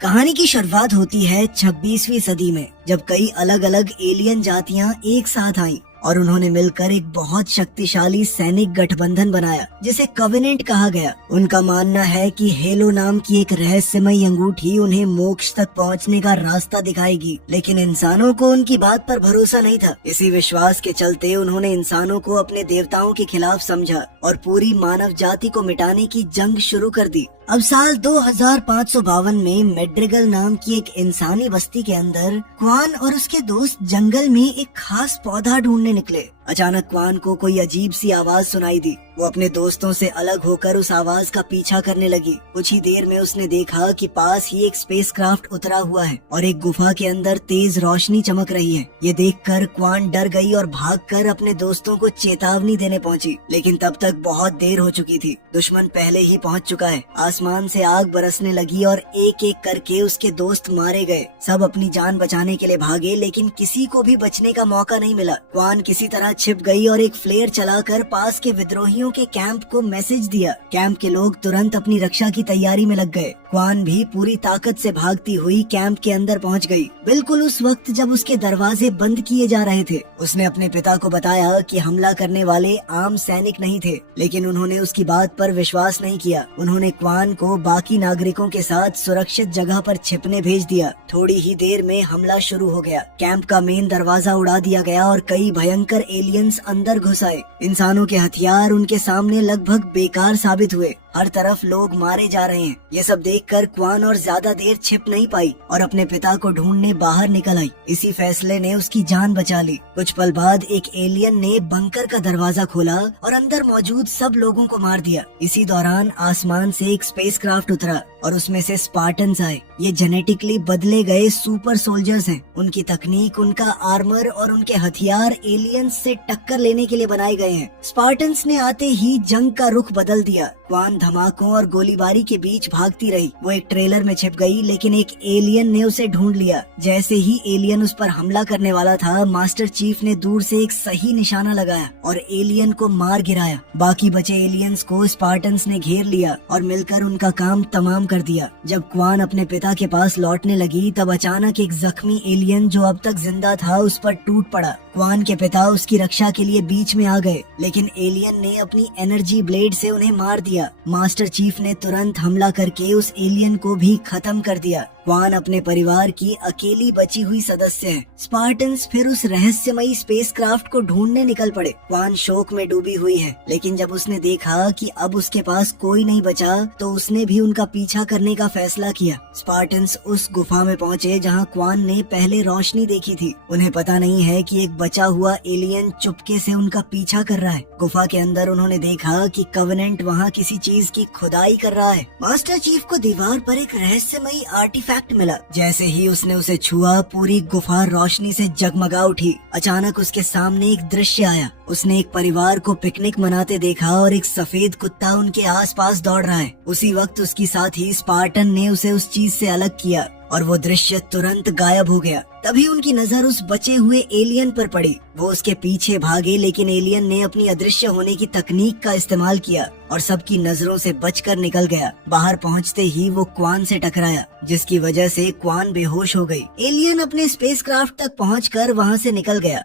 कहानी की शुरुआत होती है 26वीं सदी में, जब कई अलग अलग एलियन जातियां एक साथ आईं और उन्होंने मिलकर एक बहुत शक्तिशाली सैनिक गठबंधन बनाया जिसे कवेनेंट कहा गया। उनका मानना है कि हेलो नाम की एक रहस्यमयी अंगूठी उन्हें मोक्ष तक पहुंचने का रास्ता दिखाएगी, लेकिन इंसानों को उनकी बात पर भरोसा नहीं था। इसी विश्वास के चलते उन्होंने इंसानों को अपने देवताओं के खिलाफ समझा और पूरी मानव जाति को मिटाने की जंग शुरू कर दी। अब साल 2552 में मेड्रिगल नाम की एक इंसानी बस्ती के अंदर क्वान और उसके दोस्त जंगल में एक खास पौधा ढूंढने निकले। अचानक क्वान को कोई अजीब सी आवाज सुनाई दी। वो अपने दोस्तों से अलग होकर उस आवाज का पीछा करने लगी। कुछ ही देर में उसने देखा कि पास ही एक स्पेसक्राफ्ट उतरा हुआ है और एक गुफा के अंदर तेज रोशनी चमक रही है। ये देखकर क्वान डर गई और भागकर अपने दोस्तों को चेतावनी देने पहुंची, लेकिन तब तक बहुत देर हो चुकी थी। दुश्मन पहले ही पहुंच चुका है। आसमान से आग बरसने लगी और एक एक करके उसके दोस्त मारे गए। सब अपनी जान बचाने के लिए भागे, लेकिन किसी को भी बचने का मौका नहीं मिला। क्वान किसी तरह छिप गई और एक फ्लेयर चलाकर पास के विद्रोहियों के कैंप को मैसेज दिया। कैंप के लोग तुरंत अपनी रक्षा की तैयारी में लग गए। क्वान भी पूरी ताकत से भागती हुई कैंप के अंदर पहुंच गई, बिल्कुल उस वक्त जब उसके दरवाजे बंद किए जा रहे थे। उसने अपने पिता को बताया कि हमला करने वाले आम सैनिक नहीं थे, लेकिन उन्होंने उसकी बात पर विश्वास नहीं किया। उन्होंने क्वान को बाकी नागरिकों के साथ सुरक्षित जगह पर छिपने भेज दिया। थोड़ी ही देर में हमला शुरू हो गया। कैंप का मेन दरवाजा उड़ा दिया गया और कई भयंकर एलियंस अंदर घुस आए। इंसानों के हथियार उनके सामने लगभग बेकार साबित हुए। हर तरफ लोग मारे जा रहे हैं। ये सब देखकर क्वान और ज्यादा देर छिप नहीं पाई और अपने पिता को ढूंढने बाहर निकल आई। इसी फैसले ने उसकी जान बचा ली। कुछ पल बाद एक एलियन ने बंकर का दरवाजा खोला और अंदर मौजूद सब लोगों को मार दिया। इसी दौरान आसमान से एक स्पेसक्राफ्ट उतरा और उसमें से स्पार्टन्स आए। ये जेनेटिकली बदले गए सुपर सोल्जर्स हैं। उनकी तकनीक, उनका आर्मर और उनके हथियार एलियंस से टक्कर लेने के लिए बनाए गए हैं। स्पार्टन्स ने आते ही जंग का रुख बदल दिया। क्वान धमाकों और गोलीबारी के बीच भागती रही। वो एक ट्रेलर में छिप गई, लेकिन एक एलियन ने उसे ढूंढ लिया। जैसे ही एलियन उस पर हमला करने वाला था, मास्टर चीफ ने दूर से एक सही निशाना लगाया और एलियन को मार गिराया। बाकी बचे एलियंस को स्पार्टन्स ने घेर लिया और मिलकर उनका काम तमाम कर दिया। जब क्वान अपने पिता के पास लौटने लगी, तब अचानक एक जख्मी एलियन जो अब तक जिंदा था उस पर टूट पड़ा। क्वान के पिता उसकी रक्षा के लिए बीच में आ गए, लेकिन एलियन ने अपनी एनर्जी ब्लेड से उन्हें मार दिया। मास्टर चीफ ने तुरंत हमला करके उस एलियन को भी खत्म कर दिया। क्वान अपने परिवार की अकेली बची हुई सदस्य है। स्पार्टन्स फिर उस रहस्यमयी स्पेसक्राफ्ट को ढूंढने निकल पड़े। क्वान शोक में डूबी हुई है, लेकिन जब उसने देखा कि अब उसके पास कोई नहीं बचा, तो उसने भी उनका पीछा करने का फैसला किया। स्पार्टन्स उस गुफा में पहुँचे जहाँ क्वान ने पहले रोशनी देखी थी। उन्हें पता नहीं है कि एक बचा हुआ एलियन चुपके से उनका पीछा कर रहा है। गुफा के अंदर उन्होंने देखा कि कवेनेंट वहाँ किसी चीज की खुदाई कर रहा है। मास्टर चीफ को दीवार पर एक रहस्यमयी आर्टिफैक्ट मिला। जैसे ही उसने उसे छुआ, पूरी गुफा रोशनी से जगमगा उठी। अचानक उसके सामने एक दृश्य आया। उसने एक परिवार को पिकनिक मनाते देखा और एक सफेद कुत्ता उनके आसपास दौड़ रहा है। उसी वक्त उसकी साथी स्पार्टन ने उसे उस चीज से अलग किया और वो दृश्य तुरंत गायब हो गया। तभी उनकी नजर उस बचे हुए एलियन पर पड़ी। वो उसके पीछे भागे, लेकिन एलियन ने अपनी अदृश्य होने की तकनीक का इस्तेमाल किया और सबकी नजरों से बचकर निकल गया। बाहर पहुंचते ही वो क्वान से टकराया, जिसकी वजह से क्वान बेहोश हो गई। एलियन अपने स्पेसक्राफ्ट तक पहुंचकर वहां से निकल गया।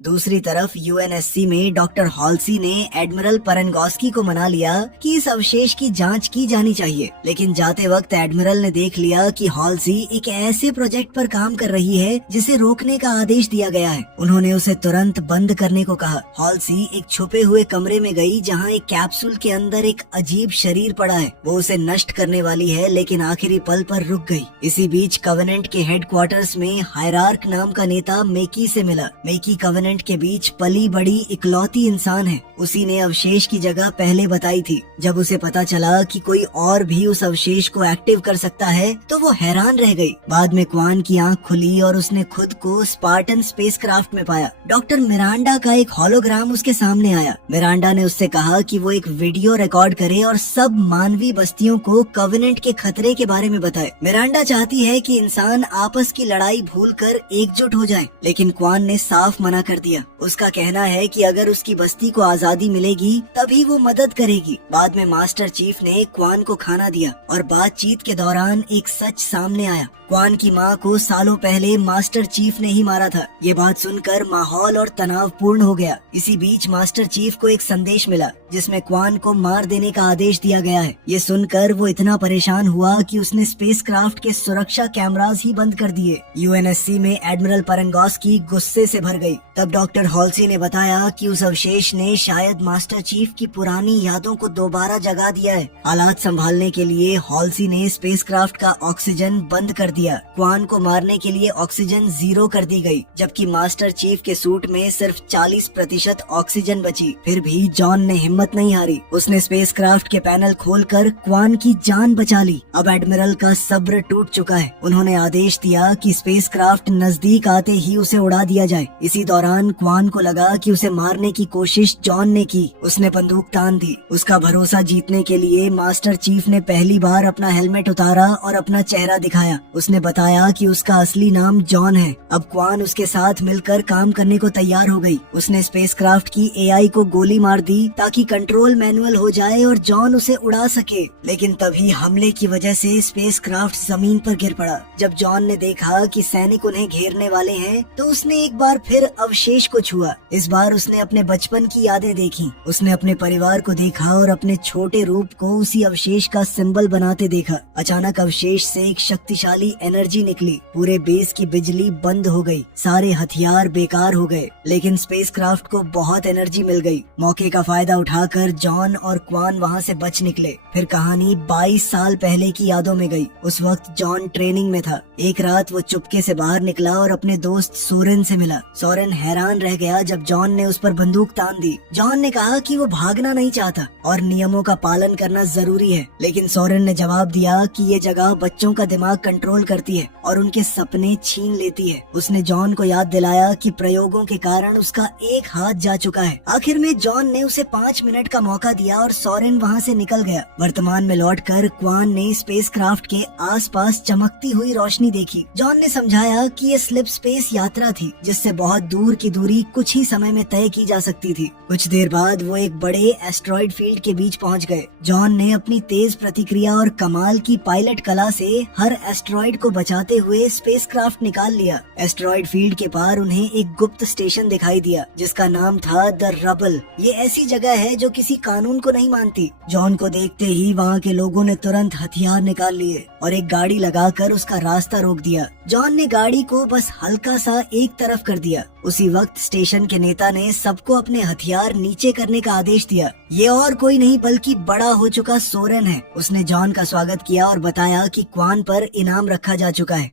दूसरी तरफ यूएनएससी में डॉक्टर हॉल्सी ने एडमिरल परनगॉस्की को मना लिया कि इस अवशेष की जांच की जानी चाहिए, लेकिन जाते वक्त एडमिरल ने देख लिया कि हॉल्सी एक ऐसे प्रोजेक्ट पर काम कर रही है जिसे रोकने का आदेश दिया गया है। उन्होंने उसे तुरंत बंद करने को कहा। हॉल्सी एक छुपे हुए कमरे में गई जहां एक कैप्सूल के अंदर एक अजीब शरीर पड़ा है। वो उसे नष्ट करने वाली है, लेकिन आखिरी पल पर रुक गई। इसी बीच कवेनेंट के हेडक्वार्टर्स में हायरार्क नाम का नेता मेकी से मिला। मेकी कवेनेंट के बीच पली बड़ी इकलौती इंसान है। उसी ने अवशेष की जगह पहले बताई थी। जब उसे पता चला कि कोई और भी उस अवशेष को एक्टिव कर सकता है, तो वो हैरान रह गई। बाद में क्वान की आंख खुली और उसने खुद को स्पार्टन स्पेसक्राफ्ट में पाया। डॉक्टर मिरांडा का एक होलोग्राम उसके सामने आया। मिरांडा ने उससे कहा कि वो एक वीडियो रिकॉर्ड करे और सब मानवीय बस्तियों को कवेनेंट के खतरे के बारे में बताए। मिरांडा चाहती है कि इंसान आपस की लड़ाई भूलकर एकजुट हो जाए, लेकिन क्वान ने साफ मना कर कर दिया। उसका कहना है कि अगर उसकी बस्ती को आजादी मिलेगी तभी वो मदद करेगी। बाद में मास्टर चीफ ने क्वान को खाना दिया और बातचीत के दौरान एक सच सामने आया। क्वान की माँ को सालों पहले मास्टर चीफ ने ही मारा था। ये बात सुनकर माहौल और तनावपूर्ण हो गया। इसी बीच मास्टर चीफ को एक संदेश मिला जिसमें क्वान को मार देने का आदेश दिया गया है। ये सुनकर वो इतना परेशान हुआ कि उसने स्पेसक्राफ्ट के सुरक्षा कैमरास ही बंद कर दिए। यूएनएससी में एडमिरल पेरेंगोस्की गुस्से से भर गई। तब डॉक्टर हॉल्सी ने बताया कि उस अवशेष ने शायद मास्टर चीफ की पुरानी यादों को दोबारा जगा दिया है। हालात संभालने के लिए हॉल्सी ने स्पेसक्राफ्ट का ऑक्सीजन बंद कर दिया। क्वान को मारने के लिए ऑक्सीजन 0 कर दी गई, जबकि मास्टर चीफ के सूट में सिर्फ 40% ऑक्सीजन बची। फिर भी जॉन ने हिम्मत नहीं हारी। उसने स्पेसक्राफ्ट के पैनल खोलकर क्वान की जान बचा ली। अब एडमिरल का सब्र टूट चुका है। उन्होंने आदेश दिया कि स्पेसक्राफ्ट नजदीक आते ही उसे उड़ा दिया जाए। इसी दौरान क्वान को लगा कि उसे मारने की कोशिश जॉन ने की। उसने बंदूक तान दी। उसका भरोसा जीतने के लिए मास्टर चीफ ने पहली बार अपना हेलमेट उतारा और अपना चेहरा दिखाया। उसने बताया कि उसका असली नाम जॉन है। अब क्वान उसके साथ मिलकर काम करने को तैयार हो गई। उसने स्पेसक्राफ्ट की एआई को गोली मार दी ताकि कंट्रोल मैनुअल हो जाए और जॉन उसे उड़ा सके। लेकिन तभी हमले की वजह से स्पेसक्राफ्ट जमीन पर गिर पड़ा। जब जॉन ने देखा कि सैनिक उन्हें घेरने वाले हैं, तो उसने एक बार फिर अवशेष को छुआ। इस बार उसने अपने बचपन की यादें देखी। उसने अपने परिवार को देखा और अपने छोटे रूप को उसी अवशेष का सिंबल बनाते देखा। अचानक अवशेष से एक शक्तिशाली एनर्जी निकली। पूरे बेस की बिजली बंद हो गई। सारे हथियार बेकार हो गए। लेकिन स्पेसक्राफ्ट को बहुत एनर्जी मिल गई। मौके का फायदा उठाकर जॉन और क्वान वहाँ से बच निकले। फिर कहानी 22 साल पहले की यादों में गई। उस वक्त जॉन ट्रेनिंग में था। एक रात वो चुपके से बाहर निकला और अपने दोस्त सोरेन से मिला। सोरेन हैरान रह गया जब जॉन ने उस पर बंदूक तान दी। जॉन ने कहा कि वो भागना नहीं चाहता और नियमों का पालन करना जरूरी है। लेकिन सोरेन ने जवाब दिया कि ये जगह बच्चों का दिमाग कंट्रोल करती है और उनके सपने छीन लेती है। उसने जॉन को याद दिलाया कि प्रयोगों के कारण उसका एक हाथ जा चुका है। आखिर में जॉन ने उसे 5 मिनट का मौका दिया और सोरेन वहाँ से निकल गया। वर्तमान में लौटकर क्वान ने स्पेसक्राफ्ट के आसपास चमकती हुई रोशनी देखी। जॉन ने समझाया कि ये स्लिप स्पेस यात्रा थी, जिससे बहुत दूर की दूरी कुछ ही समय में तय की जा सकती थी। कुछ देर बाद वो एक बड़े एस्ट्रॉइड फील्ड के बीच पहुँच गए। जॉन ने अपनी तेज प्रतिक्रिया और कमाल की पायलट कला से हर एस्ट्रॉइड को बचाते हुए स्पेसक्राफ्ट निकाल लिया। एस्ट्रॉइड फील्ड के पार उन्हें एक गुप्त स्टेशन दिखाई दिया जिसका नाम था द रबल। ये ऐसी जगह है जो किसी कानून को नहीं मानती। जॉन को देखते ही वहाँ के लोगों ने तुरंत हथियार निकाल लिए और एक गाड़ी लगाकर उसका रास्ता रोक दिया। जॉन ने गाड़ी को बस हल्का सा एक तरफ कर दिया। उसी वक्त स्टेशन के नेता ने सबको अपने हथियार नीचे करने का आदेश दिया। ये और कोई नहीं बल्कि बड़ा हो चुका सोरेन है। उसने जॉन का स्वागत किया और बताया कि क्वान पर इनाम रखा जा चुका है।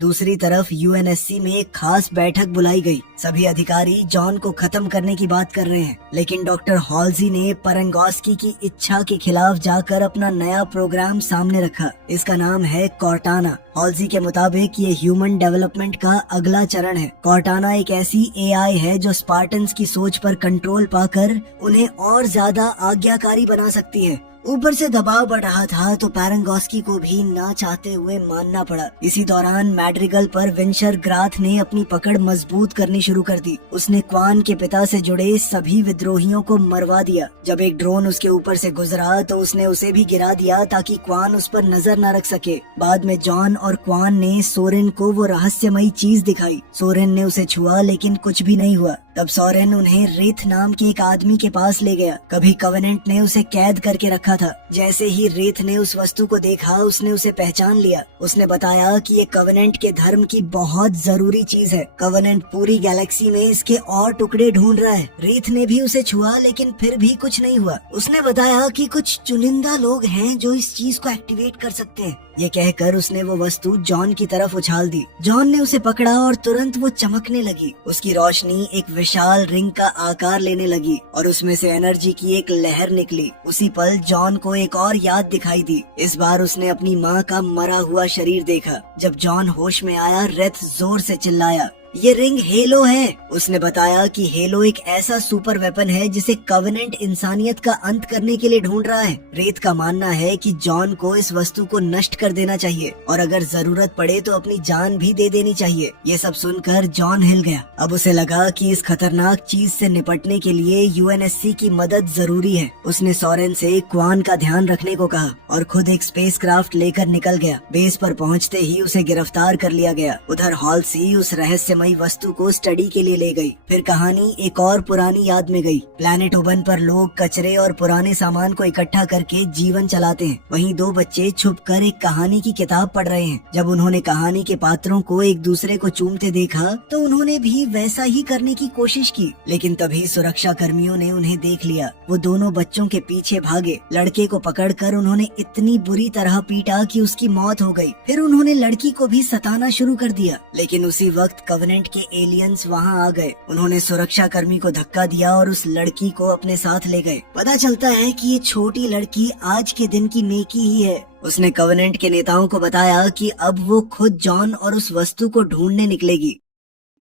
दूसरी तरफ यूएनएससी में एक खास बैठक बुलाई गई। सभी अधिकारी जॉन को खत्म करने की बात कर रहे हैं, लेकिन डॉक्टर हॉल्जी ने पेरेंगोस्की की इच्छा के खिलाफ जाकर अपना नया प्रोग्राम सामने रखा। इसका नाम है कॉर्टाना। हॉल्जी के मुताबिक ये ह्यूमन डेवलपमेंट का अगला चरण है। कॉर्टाना एक ऐसी एआई है जो स्पार्टन्स की सोच पर कंट्रोल पाकर उन्हें और ज्यादा आज्ञाकारी बना सकती है। ऊपर से दबाव बढ़ रहा था तो पेरेंगोस्की को भी ना चाहते हुए मानना पड़ा। इसी दौरान मैड्रिगल पर विंशर ग्राथ ने अपनी पकड़ मजबूत करनी शुरू कर दी। उसने क्वान के पिता से जुड़े सभी विद्रोहियों को मरवा दिया। जब एक ड्रोन उसके ऊपर से गुजरा तो उसने उसे भी गिरा दिया ताकि क्वान उस पर नजर न रख सके। बाद में जॉन और क्वान ने सोरेन को वो रहस्यमयी चीज दिखाई। सोरेन ने उसे छुआ लेकिन कुछ भी नहीं हुआ। तब सोरेन उन्हें रेथ नाम के एक आदमी के पास ले गया। कभी कवेनेंट ने उसे कैद करके रखा था। जैसे ही रेथ ने उस वस्तु को देखा उसने उसे पहचान लिया। उसने बताया कि ये कवेनेंट के धर्म की बहुत जरूरी चीज है। कवेनेंट पूरी गैलेक्सी में इसके और टुकड़े ढूंढ रहा है। रेथ ने भी उसे छुआ लेकिन फिर भी कुछ नहीं हुआ। उसने बताया कि कुछ चुनिंदा लोग हैं जो इस चीज को एक्टिवेट कर सकते हैं। ये कहकर उसने वो वस्तु जॉन की तरफ उछाल दी। जॉन ने उसे पकड़ा और तुरंत वो चमकने लगी। उसकी रोशनी एक विशाल रिंग का आकार लेने लगी और उसमें से एनर्जी की एक लहर निकली। उसी पल जॉन को एक और याद दिखाई दी। इस बार उसने अपनी माँ का मरा हुआ शरीर देखा। जब जॉन होश में आया, रेथ जोर से चिल्लाया, ये रिंग हेलो है। उसने बताया कि हेलो एक ऐसा सुपर वेपन है जिसे कवेनेंट इंसानियत का अंत करने के लिए ढूंढ रहा है। रेत का मानना है कि जॉन को इस वस्तु को नष्ट कर देना चाहिए और अगर जरूरत पड़े तो अपनी जान भी दे देनी चाहिए। ये सब सुनकर जॉन हिल गया। अब उसे लगा कि इस खतरनाक चीज से निपटने के लिए यूएनएससी की मदद जरूरी है। उसने सोरेन से क्वान का ध्यान रखने को कहा और खुद एक स्पेसक्राफ्ट लेकर निकल गया। बेस पर पहुंचते ही उसे गिरफ्तार कर लिया गया। उधर हॉल्सी उस रहस्यमयी वस्तु को स्टडी के लिए ले गई। फिर कहानी एक और पुरानी याद में गई। प्लैनेट ओबन पर लोग कचरे और पुराने सामान को इकट्ठा करके जीवन चलाते हैं। वहीं दो बच्चे छुपकर एक कहानी की किताब पढ़ रहे हैं। जब उन्होंने कहानी के पात्रों को एक दूसरे को चूमते देखा तो उन्होंने भी वैसा ही करने की कोशिश की, लेकिन तभी सुरक्षा कर्मियों ने उन्हें देख लिया। वो दोनों बच्चों के पीछे भागे। लड़के को पकड़कर उन्होंने इतनी बुरी तरह पीटा कि उसकी मौत हो गई। फिर उन्होंने लड़की को भी सताना शुरू कर दिया, लेकिन उसी वक्त कवेनेंट के एलियंस वहाँ आ गए। उन्होंने सुरक्षा कर्मी को धक्का दिया और उस लड़की को अपने साथ ले गए। पता चलता है कि ये छोटी लड़की आज के दिन की मेकी ही है। उसने कवेनेंट के नेताओं को बताया कि अब वो खुद जॉन और उस वस्तु को ढूंढने निकलेगी।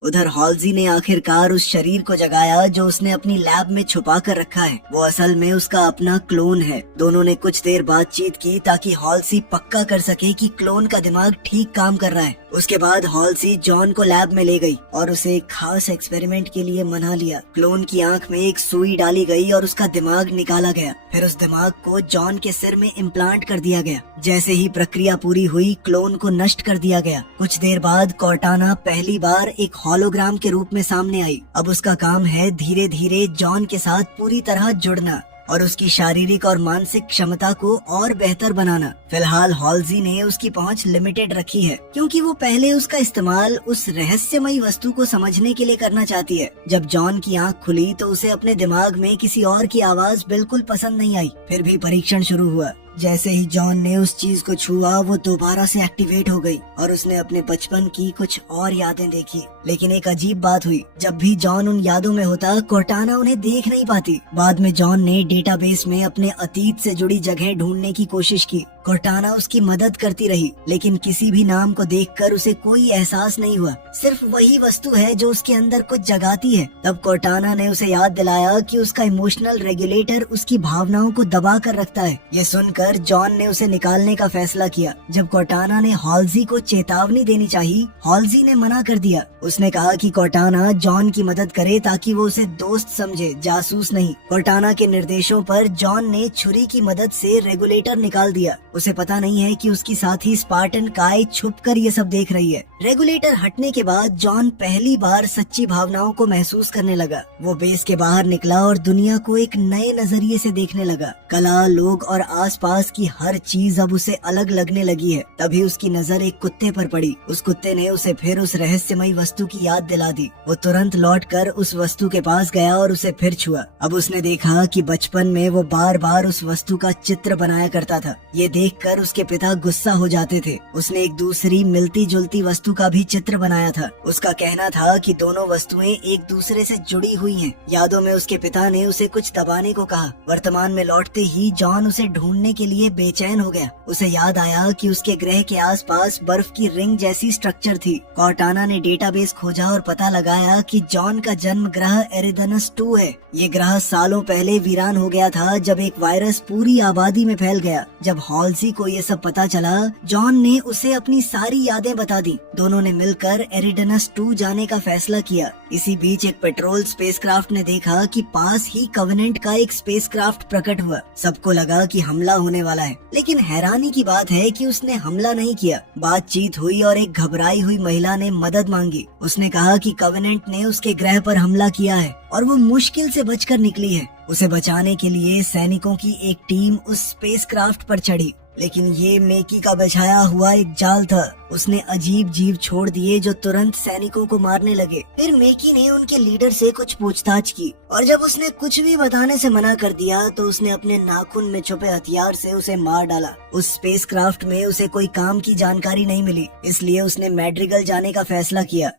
उधर हॉल्जी ने आखिरकार उस शरीर को जगाया जो उसने अपनी लैब में छुपा कर रखा है। वो असल में उसका अपना क्लोन है। दोनों ने कुछ देर बातचीत की ताकि हॉल्सी पक्का कर सके कि क्लोन का दिमाग ठीक काम कर रहा है। उसके बाद हॉल्सी जॉन को लैब में ले गई और उसे एक खास एक्सपेरिमेंट के लिए मना लिया। क्लोन की आंख में एक सुई डाली गई और उसका दिमाग निकाला गया। फिर उस दिमाग को जॉन के सिर में इम्प्लांट कर दिया गया। जैसे ही प्रक्रिया पूरी हुई, क्लोन को नष्ट कर दिया गया। कुछ देर बाद कॉर्टाना पहली बार एक हॉलोग्राम के रूप में सामने आई। अब उसका काम है धीरे धीरे जॉन के साथ पूरी तरह जुड़ना और उसकी शारीरिक और मानसिक क्षमता को और बेहतर बनाना। फिलहाल हॉल्जी ने उसकी पहुंच लिमिटेड रखी है, क्योंकि वो पहले उसका इस्तेमाल उस रहस्यमयी वस्तु को समझने के लिए करना चाहती है। जब जॉन की आंख खुली तो उसे अपने दिमाग में किसी और की आवाज बिल्कुल पसंद नहीं आई। फिर भी परीक्षण शुरू हुआ। जैसे ही जॉन ने उस चीज को छुआ, वो दोबारा से एक्टिवेट हो गई और उसने अपने बचपन की कुछ और यादें देखी। लेकिन एक अजीब बात हुई, जब भी जॉन उन यादों में होता, कॉर्टाना उन्हें देख नहीं पाती। बाद में जॉन ने डेटाबेस में अपने अतीत से जुड़ी जगह ढूंढने की कोशिश की। कॉर्टाना उसकी मदद करती रही, लेकिन किसी भी नाम को देखकर उसे कोई एहसास नहीं हुआ। सिर्फ वही वस्तु है जो उसके अंदर कुछ जगाती है। तब कॉर्टाना ने उसे याद दिलाया कि उसका इमोशनल रेगुलेटर उसकी भावनाओं को दबा कर रखता है। ये सुनकर जॉन ने उसे निकालने का फैसला किया। जब कॉर्टाना ने हॉल्जी को चेतावनी देनी चाहिए, हॉल्जी ने मना कर दिया। उसने कहा कि कॉर्टाना जॉन की मदद करे ताकि वो उसे दोस्त समझे, जासूस नहीं। कॉर्टाना के निर्देशों पर जॉन ने छुरी की मदद से रेगुलेटर निकाल दिया। उसे पता नहीं है कि उसकी साथी स्पार्टन काय छुपकर ये सब देख रही है। रेगुलेटर हटने के बाद जॉन पहली बार सच्ची भावनाओं को महसूस करने लगा। वो बेस के बाहर निकला और दुनिया को एक नए नजरिए से देखने लगा। कला, लोग और आसपास की हर चीज अब उसे अलग लगने लगी है। तभी उसकी नजर एक कुत्ते पर पड़ी। उस कुत्ते ने उसे फिर उस रहस्यमयी वस्तु की याद दिला दी। वो तुरंत लौटकर उस वस्तु के पास गया और उसे फिर छुआ। अब उसने देखा कि बचपन में वो बार बार उस वस्तु का चित्र बनाया करता था। ये देखकर उसके पिता गुस्सा हो जाते थे। उसने एक दूसरी मिलती जुलती वस्तु का भी चित्र बनाया था। उसका कहना था कि दोनों वस्तुएं एक दूसरे से जुड़ी हुई हैं। यादों में उसके पिता ने उसे कुछ दबाने को कहा। वर्तमान में लौटते ही जॉन उसे ढूंढने के लिए बेचैन हो गया। उसे याद आया कि उसके ग्रह के आसपास बर्फ की रिंग जैसी स्ट्रक्चर थी। कॉर्टाना ने डेटाबेस खोजा और पता लगाया कि जॉन का जन्म ग्रह एरिदनस 2 है। ये ग्रह सालों पहले वीरान हो गया था जब एक वायरस पूरी आबादी में फैल गया। जब हॉल्सी को ये सब पता चला, जॉन ने उसे अपनी सारी यादें बता दी। दोनों ने मिलकर एरिडनस 2 जाने का फैसला किया। इसी बीच एक पेट्रोल स्पेसक्राफ्ट ने देखा कि पास ही कवेनेंट का एक स्पेसक्राफ्ट प्रकट हुआ। सबको लगा कि हमला होने वाला है, लेकिन हैरानी की बात है कि उसने हमला नहीं किया। बातचीत हुई और एक घबराई हुई महिला ने मदद मांगी। उसने कहा कि कवेनेंट ने उसके ग्रह पर हमला किया है और वो मुश्किल से बचकर निकली है। उसे बचाने के लिए सैनिकों की एक टीम उस स्पेसक्राफ्ट पर चढ़ी, लेकिन ये मेकी का बिछाया हुआ एक जाल था। उसने अजीब जीव छोड़ दिए जो तुरंत सैनिकों को मारने लगे। फिर मेकी ने उनके लीडर से कुछ पूछताछ की और जब उसने कुछ भी बताने से मना कर दिया तो उसने अपने नाखून में छुपे हथियार से उसे मार डाला। उस स्पेसक्राफ्ट में उसे कोई काम की जानकारी नहीं मिली, इसलिए उसने मैड्रिगल जाने का फैसला किया।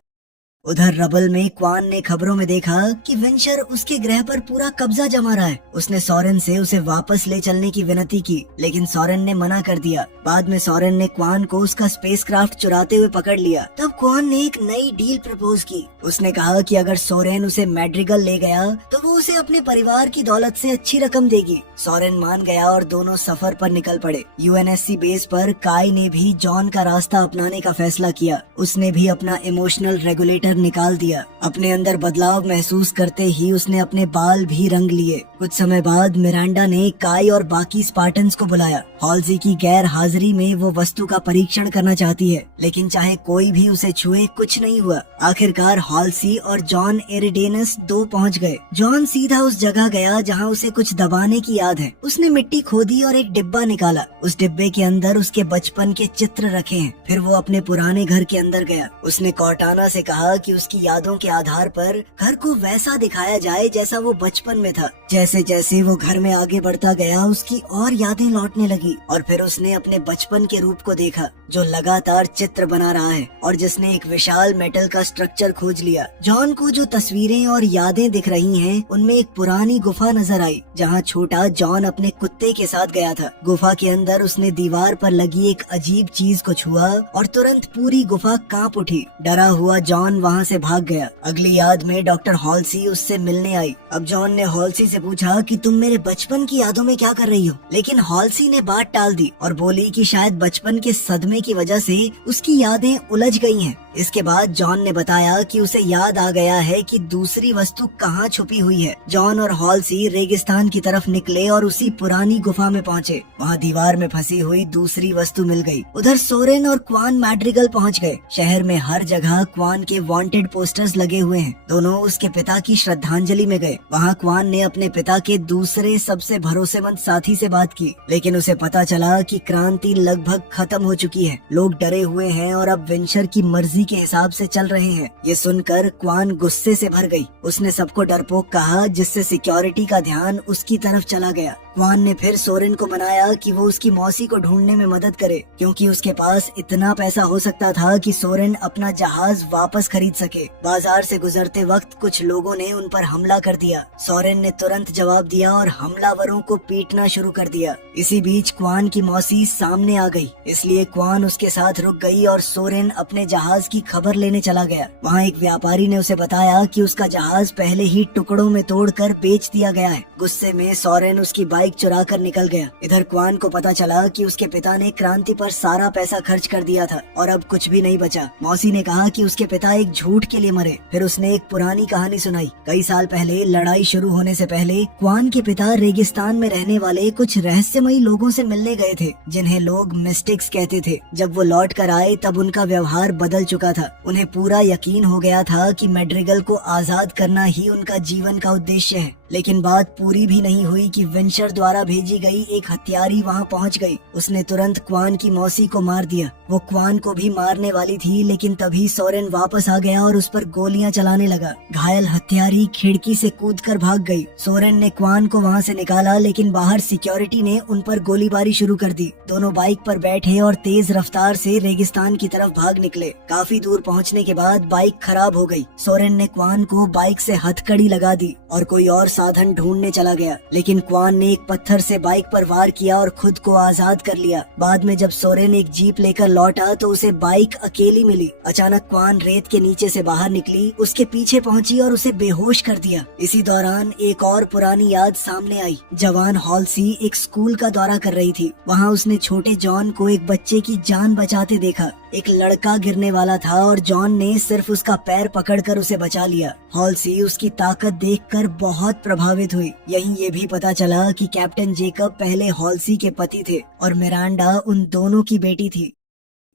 उधर रबल में क्वान ने खबरों में देखा कि वेंचर उसके ग्रह पर पूरा कब्जा जमा रहा है। उसने सोरेन से उसे वापस ले चलने की विनती की, लेकिन सोरेन ने मना कर दिया। बाद में सोरेन ने क्वान को उसका स्पेसक्राफ्ट चुराते हुए पकड़ लिया। तब क्वान ने एक नई डील प्रपोज की। उसने कहा कि अगर सोरेन उसे मैड्रिगल ले गया तो वो उसे अपने परिवार की दौलत से अच्छी रकम देगी। सोरेन मान गया और दोनों सफर पर निकल पड़े। यूएनएससी बेस पर काई ने भी जॉन का रास्ता अपनाने का फैसला किया। उसने भी अपना इमोशनल रेगुलेटर निकाल दिया। अपने अंदर बदलाव महसूस करते ही उसने अपने बाल भी रंग लिए। कुछ समय बाद मिरांडा ने काई और बाकी स्पार्टन्स को बुलाया। हॉल्सी की गैर हाजिरी में वो वस्तु का परीक्षण करना चाहती है, लेकिन चाहे कोई भी उसे छुए कुछ नहीं हुआ। आखिरकार हॉल्सी और जॉन एरिडेनस 2 पहुंच गए। जॉन सीधा उस जगह गया जहां उसे कुछ दबाने की याद है। उसने मिट्टी खोदी और एक डिब्बा निकाला। उस डिब्बे के अंदर उसके बचपन के चित्र रखे हैं। फिर वो अपने पुराने घर के अंदर गया। उसने कॉर्टाना से कहा कि उसकी यादों के आधार पर घर को वैसा दिखाया जाए जैसा वो बचपन में था। जैसे जैसे वो घर में आगे बढ़ता गया उसकी और यादें लौटने लगी और फिर उसने अपने बचपन के रूप को देखा जो लगातार चित्र बना रहा है और जिसने एक विशाल मेटल का स्ट्रक्चर खोज लिया। जॉन को जो तस्वीरें और यादें दिख रही हैं, उनमें एक पुरानी गुफा नजर आई जहां छोटा जॉन अपने कुत्ते के साथ गया था। गुफा के अंदर उसने दीवार पर लगी एक अजीब चीज को छुआ और तुरंत पूरी गुफा कांप उठी। डरा हुआ जॉन वहां से भाग गया। अगली याद में डॉक्टर हॉल्सी उससे मिलने आई। अब जॉन ने हॉल्सी से पूछा कि तुम मेरे बचपन की यादों में क्या कर रही हो, लेकिन हॉल्सी ने बात टाल दी और बोली कि शायद बचपन के सदमे की वजह से उसकी यादें उलझ गई हैं। इसके बाद जॉन ने बताया कि उसे याद आ गया है कि दूसरी वस्तु कहाँ छुपी हुई है। जॉन और हॉल्सी रेगिस्तान की तरफ निकले और उसी पुरानी गुफा में पहुँचे। वहाँ दीवार में फंसी हुई दूसरी वस्तु मिल गई। उधर सोरेन और क्वान मैड्रिगल पहुँच गए। शहर में हर जगह क्वान के वांटेड पोस्टर्स लगे हुए हैं। दोनों उसके पिता की श्रद्धांजलि में गए। वहाँ क्वान ने अपने पिता के दूसरे सबसे भरोसेमंद साथी से बात की, लेकिन उसे पता चला कि क्रांति लगभग खत्म हो चुकी है। लोग डरे हुए हैं और अब वेंचर की मर्जी के हिसाब से चल रहे हैं। ये सुनकर क्वान गुस्से से भर गई। उसने सबको डरपोक कहा, जिससे सिक्योरिटी का ध्यान उसकी तरफ चला गया। क्वान ने फिर सोरेन को मनाया कि वो उसकी मौसी को ढूंढने में मदद करे, क्योंकि उसके पास इतना पैसा हो सकता था कि सोरेन अपना जहाज वापस खरीद सके। बाजार से गुजरते वक्त कुछ लोगों ने उन पर हमला कर दिया। सोरेन ने तुरंत जवाब दिया और हमलावरों को पीटना शुरू कर दिया। इसी बीच क्वान की मौसी सामने आ गई, इसलिए क्वान उसके साथ रुक गई और सोरेन अपने जहाज की खबर लेने चला गया। वहाँ एक व्यापारी ने उसे बताया कि उसका जहाज पहले ही टुकड़ों में तोड़कर बेच दिया गया है। गुस्से में सोरेन उसकी बाइक चुरा कर निकल गया। इधर क्वान को पता चला कि उसके पिता ने क्रांति पर सारा पैसा खर्च कर दिया था और अब कुछ भी नहीं बचा। मौसी ने कहा कि उसके पिता एक झूठ के लिए मरे। फिर उसने एक पुरानी कहानी सुनाई। कई साल पहले लड़ाई शुरू होने से पहले क्वान के पिता रेगिस्तान में रहने वाले कुछ रहस्यमयी लोगों से मिलने गए थे, जिन्हें लोग मिस्टिक्स कहते थे। जब वो लौट कर आए तब उनका व्यवहार बदल चुका था। उन्हें पूरा यकीन हो गया था कि मैड्रिगल को आजाद करना ही उनका जीवन का उद्देश्य है, लेकिन बात पूरी भी नहीं हुई कि वेंचर द्वारा भेजी गई एक हत्यारी वहां पहुंच गई। उसने तुरंत क्वान की मौसी को मार दिया। वो क्वान को भी मारने वाली थी, लेकिन तभी सोरेन वापस आ गया और उस पर गोलियां चलाने लगा। घायल हत्यारी खिड़की से कूदकर भाग गई। सोरेन ने क्वान को वहां से निकाला, लेकिन बाहर सिक्योरिटी ने उन पर गोलीबारी शुरू कर दी। दोनों बाइक पर बैठे और तेज रफ्तार से रेगिस्तान की तरफ भाग निकले। काफी दूर पहुंचने के बाद बाइक खराब हो गई। सोरेन ने क्वान को बाइक से हथकड़ी लगा दी और कोई और साधन ढूंढने चला गया, लेकिन क्वान ने एक पत्थर से बाइक पर वार किया और खुद को आजाद कर लिया। बाद में जब सोरेन एक जीप लेकर लौटा तो उसे बाइक अकेली मिली। अचानक क्वान रेत के नीचे से बाहर निकली, उसके पीछे पहुंची और उसे बेहोश कर दिया। इसी दौरान एक और पुरानी याद सामने आई। जवान हॉल्सी एक स्कूल का दौरा कर रही थी। वहाँ उसने छोटे जॉन को एक बच्चे की जान बचाते देखा। एक लड़का गिरने वाला था और जॉन ने सिर्फ उसका पैर पकड़कर उसे बचा लिया। हॉल्सी उसकी ताकत देखकर बहुत प्रभावित हुई। यहीं ये भी पता चला कि कैप्टन जेकब पहले हॉल्सी के पति थे और मिरांडा उन दोनों की बेटी थी।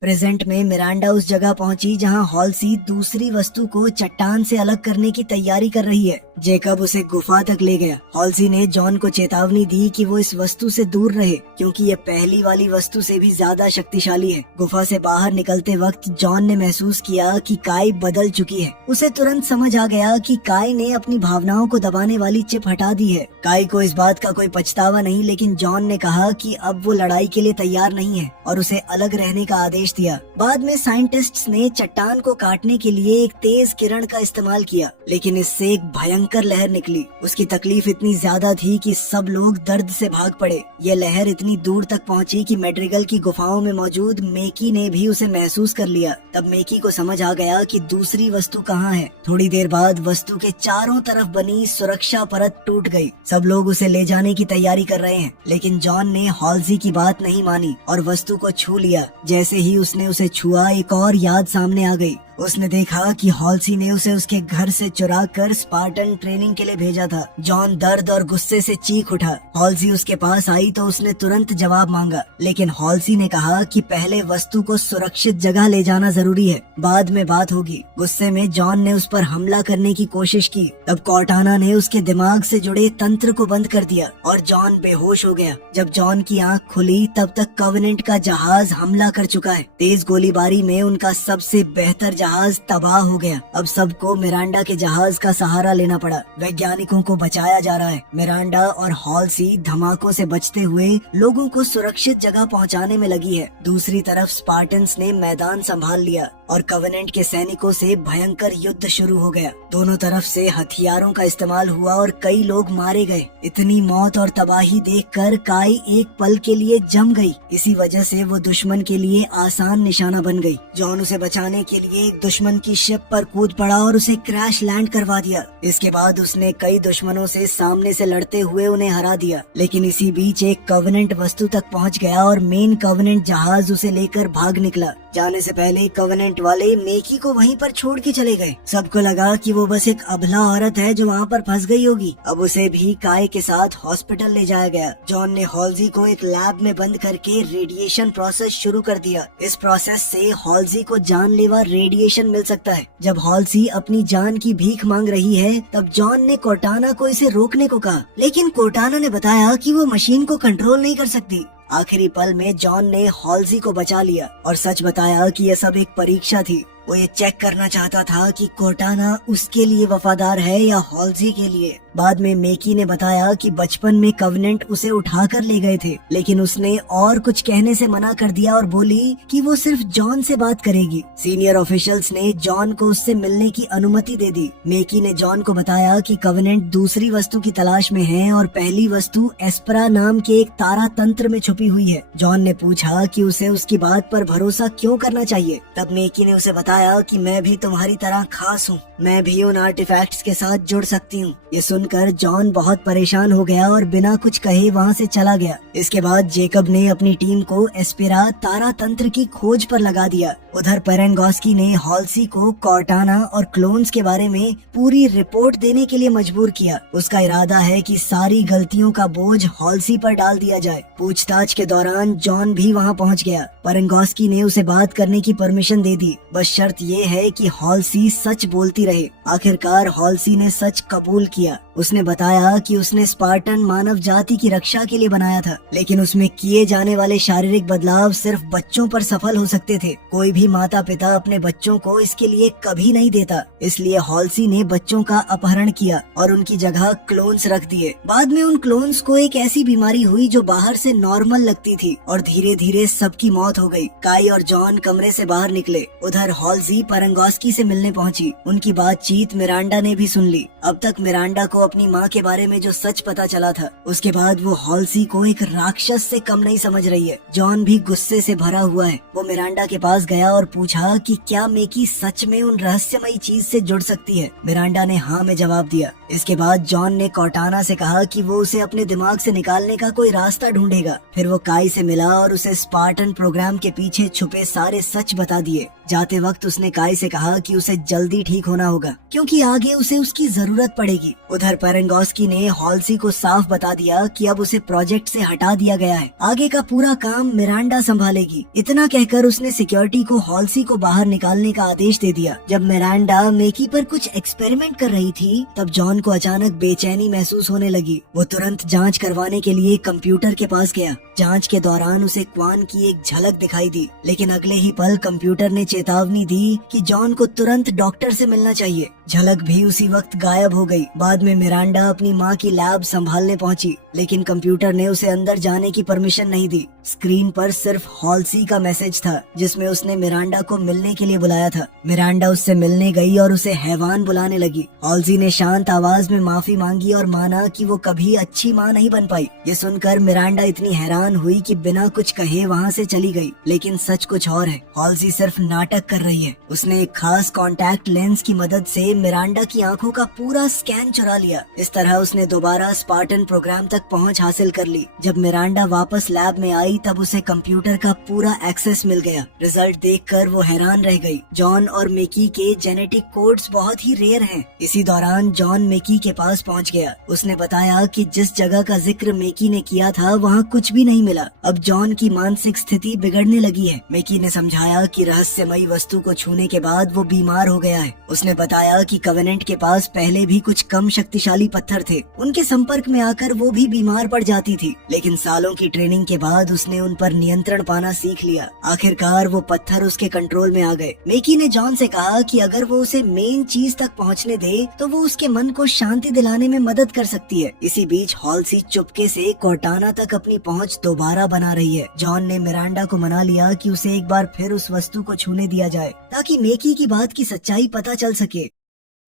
प्रेजेंट में मिरांडा उस जगह पहुंची जहां हॉल्सी दूसरी वस्तु को चट्टान से अलग करने की तैयारी कर रही है। जेकब उसे गुफा तक ले गया। हॉल्सी ने जॉन को चेतावनी दी कि वो इस वस्तु से दूर रहे क्योंकि ये पहली वाली वस्तु से भी ज्यादा शक्तिशाली है। गुफा से बाहर निकलते वक्त जॉन ने महसूस किया कि काई बदल चुकी है। उसे तुरंत समझ आ गया कि काई ने अपनी भावनाओं को दबाने वाली चिप हटा दी है। काई को इस बात का कोई पछतावा नहीं, लेकिन जॉन ने कहा कि अब वो लड़ाई के लिए तैयार नहीं है और उसे अलग रहने का आदेश दिया। बाद में साइंटिस्ट्स ने चट्टान को काटने के लिए एक तेज किरण का इस्तेमाल किया, लेकिन इससे एक भयंकर लहर निकली। उसकी तकलीफ इतनी ज्यादा थी कि सब लोग दर्द से भाग पड़े। ये लहर इतनी दूर तक पहुंची कि मैड्रिगल की गुफाओं में मौजूद मेकी ने भी उसे महसूस कर लिया। तब मेकी को समझ आ गया कि दूसरी वस्तु कहाँ है। थोड़ी देर बाद वस्तु के चारों तरफ बनी सुरक्षा परत टूट गई। सब लोग उसे ले जाने की तैयारी कर रहे हैं, लेकिन जॉन ने हॉल्सी की बात नहीं मानी और वस्तु को छू लिया। जैसे ही उसने उसे छुआ, एक और याद सामने आ गई। उसने देखा कि हॉल्सी ने उसे उसके घर से चुरा कर स्पार्टन ट्रेनिंग के लिए भेजा था। जॉन दर्द और गुस्से से चीख उठा। हॉल्सी उसके पास आई तो उसने तुरंत जवाब मांगा, लेकिन हॉल्सी ने कहा कि पहले वस्तु को सुरक्षित जगह ले जाना जरूरी है, बाद में बात होगी। गुस्से में जॉन ने उस पर हमला करने की कोशिश की। तब कॉर्टाना ने उसके दिमाग से जुड़े तंत्र को बंद कर दिया और जॉन बेहोश हो गया। जब जॉन की आंख खुली तब तक कवेनेंट का जहाज हमला कर चुका है। तेज गोलीबारी में उनका सबसे बेहतर जहाज तबाह हो गया। अब सबको मिरांडा के जहाज का सहारा लेना पड़ा। वैज्ञानिकों को बचाया जा रहा है। मिरांडा और हॉल्सी धमाकों से बचते हुए लोगों को सुरक्षित जगह पहुंचाने में लगी है। दूसरी तरफ स्पार्टन्स ने मैदान संभाल लिया और कवेनेंट के सैनिकों से भयंकर युद्ध शुरू हो गया। दोनों तरफ से हथियारों का इस्तेमाल हुआ और कई लोग मारे गए। इतनी मौत और तबाही देखकर काई एक पल के लिए जम गई। इसी वजह से वो दुश्मन के लिए आसान निशाना बन गई। जॉन उसे बचाने के लिए एक दुश्मन की शिप पर कूद पड़ा और उसे क्रैश लैंड करवा दिया। इसके बाद उसने कई दुश्मनों से सामने से लड़ते हुए उन्हें हरा दिया, लेकिन इसी बीच एक कवेनेंट वस्तु तक पहुंच गया और मेन कवेनेंट जहाज उसे लेकर भाग निकला। जाने से पहले कवेनेंट वाले मेकी को वहीं पर छोड़ के चले गए। सबको लगा कि वो बस एक अबला औरत है जो वहाँ पर फंस गई होगी। अब उसे भी काय के साथ हॉस्पिटल ले जाया गया। जॉन ने हॉल्सी को एक लैब में बंद करके रेडिएशन प्रोसेस शुरू कर दिया। इस प्रोसेस से हॉल्सी को जानलेवा रेडिएशन मिल सकता है। जब हॉल्सी अपनी जान की भीख मांग रही है तब जॉन ने कोर्टाना को इसे रोकने को कहा, लेकिन कोर्टाना ने बताया कि वो मशीन को कंट्रोल नहीं कर सकती। आखिरी पल में जॉन ने हॉल्सी को बचा लिया और सच बताया कि यह सब एक परीक्षा थी। वो ये चेक करना चाहता था कि कोर्टाना उसके लिए वफादार है या हॉल्सी के लिए। बाद में मेकी ने बताया कि बचपन में कवेनेंट उसे उठाकर ले गए थे, लेकिन उसने और कुछ कहने से मना कर दिया और बोली कि वो सिर्फ जॉन से बात करेगी। सीनियर ऑफिशियल्स ने जॉन को उससे मिलने की अनुमति दे दी। मेकी ने जॉन को बताया कि कवेनेंट दूसरी वस्तु की तलाश में है और पहली वस्तु एस्परा नाम के एक तारा तंत्र में छुपी हुई है। जॉन ने पूछा कि उसे उसकी बात पर भरोसा क्यों करना चाहिए। तब मेकी ने उसे बताया कि मैं भी तुम्हारी तरह खास हूँ, मैं भी उन आर्टिफैक्ट्स के साथ जुड़ सकती हूँ। ये सुनकर जॉन बहुत परेशान हो गया और बिना कुछ कहे वहाँ से चला गया। इसके बाद जेकब ने अपनी टीम को एस्पेरा तारा तंत्र की खोज पर लगा दिया। उधर पेरेंगोस्की ने हॉल्सी को कोर्टाना और क्लोन्स के बारे में पूरी रिपोर्ट देने के लिए मजबूर किया। उसका इरादा है कि सारी गलतियों का बोझ हॉल्सी पर डाल दिया जाए। पूछताछ के दौरान जॉन भी वहाँ पहुँच गया। पेरेंगोस्की ने उसे बात करने की परमिशन दे दी, बस शर्त ये है कि हॉल्सी सच बोलती रहे। आखिरकार हॉल्सी ने सच कबूल किया। उसने बताया कि उसने स्पार्टन मानव जाति की रक्षा के लिए बनाया था, लेकिन उसमें किए जाने वाले शारीरिक बदलाव सिर्फ बच्चों पर सफल हो सकते थे। कोई भी माता पिता अपने बच्चों को इसके लिए कभी नहीं देता। इसलिए हॉल्सी ने बच्चों का अपहरण किया और उनकी जगह क्लोन्स रख दिए। बाद में उन क्लोन्स को एक ऐसी बीमारी हुई जो बाहर से नॉर्मल लगती थी और धीरे धीरे सबकी मौत हो गई। काई और जॉन कमरे से बाहर निकले। उधर हॉल्सी पेरेंगोस्की से मिलने पहुंची। उनकी बातचीत मिरांडा ने भी सुन ली। अब तक मिरांडा को अपनी माँ के बारे में जो सच पता चला था, उसके बाद वो हॉल्सी को एक राक्षस से कम नहीं समझ रही है। जॉन भी गुस्से से भरा हुआ है। वो मिरांडा के पास गया और पूछा कि क्या मेकी सच में उन रहस्यमयी चीज से जुड़ सकती है। मिरांडा ने हाँ में जवाब दिया। इसके बाद जॉन ने कोर्टाना से कहा कि वो उसे अपने दिमाग से निकालने का कोई रास्ता ढूंढेगा। फिर वो काई से मिला और उसे स्पार्टन प्रोग्राम प्रोग्राम के पीछे छुपे सारे सच बता दिए। जाते वक्त उसने काई से कहा कि उसे जल्दी ठीक होना होगा क्योंकि आगे उसे उसकी जरूरत पड़ेगी। उधर पेरेंगोस्की ने हॉल्सी को साफ बता दिया कि अब उसे प्रोजेक्ट से हटा दिया गया है, आगे का पूरा काम मिरांडा संभालेगी। इतना कहकर उसने सिक्योरिटी को हॉल्सी को बाहर निकालने का आदेश दे दिया। जब मिरांडा मेकी पर कुछ एक्सपेरिमेंट कर रही थी तब जॉन को अचानक बेचैनी महसूस होने लगी। वो तुरंत जांच करवाने के लिए कंप्यूटर के पास गया। जांच के दौरान उसे क्वान की एक झलक दिखाई दी, लेकिन अगले ही पल कंप्यूटर ने चेतावनी दी कि जॉन को तुरंत डॉक्टर से मिलना चाहिए। झलक भी उसी वक्त गायब हो गई। बाद में मिरांडा अपनी माँ की लैब संभालने पहुंची, लेकिन कंप्यूटर ने उसे अंदर जाने की परमिशन नहीं दी। स्क्रीन पर सिर्फ हॉल्सी का मैसेज था जिसमें उसने मिरांडा को मिलने के लिए बुलाया था। मिरांडा उससे मिलने गई और उसे हैवान बुलाने लगी। हॉल्सी ने शांत आवाज में माफी मांगी और माना कि वो कभी अच्छी माँ नहीं बन पाई। ये सुनकर मिरांडा इतनी हैरान हुई कि बिना कुछ कहे वहाँ से चली गई, लेकिन सच कुछ और है। हॉल्सी सिर्फ नाटक कर रही है। उसने एक खास कॉन्टैक्ट लेंस की मदद से मिरांडा की आंखों का पूरा स्कैन चुरा लिया। इस तरह उसने दोबारा स्पार्टन प्रोग्राम तक पहुंच हासिल कर ली। जब मिरांडा वापस लैब में आई तब उसे कंप्यूटर का पूरा एक्सेस मिल गया। रिजल्ट देखकर वो हैरान रह गई। जॉन और मेकी के जेनेटिक कोड्स बहुत ही रेयर हैं। इसी दौरान जॉन मेकी के पास पहुंच गया। उसने बताया कि जिस जगह का जिक्र मेकी ने किया था वहाँ कुछ भी नहीं मिला। अब जॉन की मानसिक स्थिति बिगड़ने लगी है। मेकी ने समझाया कि रहस्यमयी वस्तु को छूने के बाद वो बीमार हो गया है। उसने बताया कि कवेनेंट के पास पहले भी कुछ कम शक्तिशाली पत्थर थे। उनके संपर्क में आकर वो भी बीमार पड़ जाती थी, लेकिन सालों की ट्रेनिंग के बाद उसने उन पर नियंत्रण पाना सीख लिया। आखिरकार वो पत्थर उसके कंट्रोल में आ गए। मेकी ने जॉन से कहा कि अगर वो उसे मेन चीज तक पहुंचने दे तो वो उसके मन को शांति दिलाने में मदद कर सकती है। इसी बीच हॉल्सी चुपके से कोर्टाना तक अपनी पहुंच दोबारा बना रही है। जॉन ने मिरांडा को मना लिया कि उसे एक बार फिर उस वस्तु को छूने दिया जाए ताकि मेकी की बात की सच्चाई पता चल सके।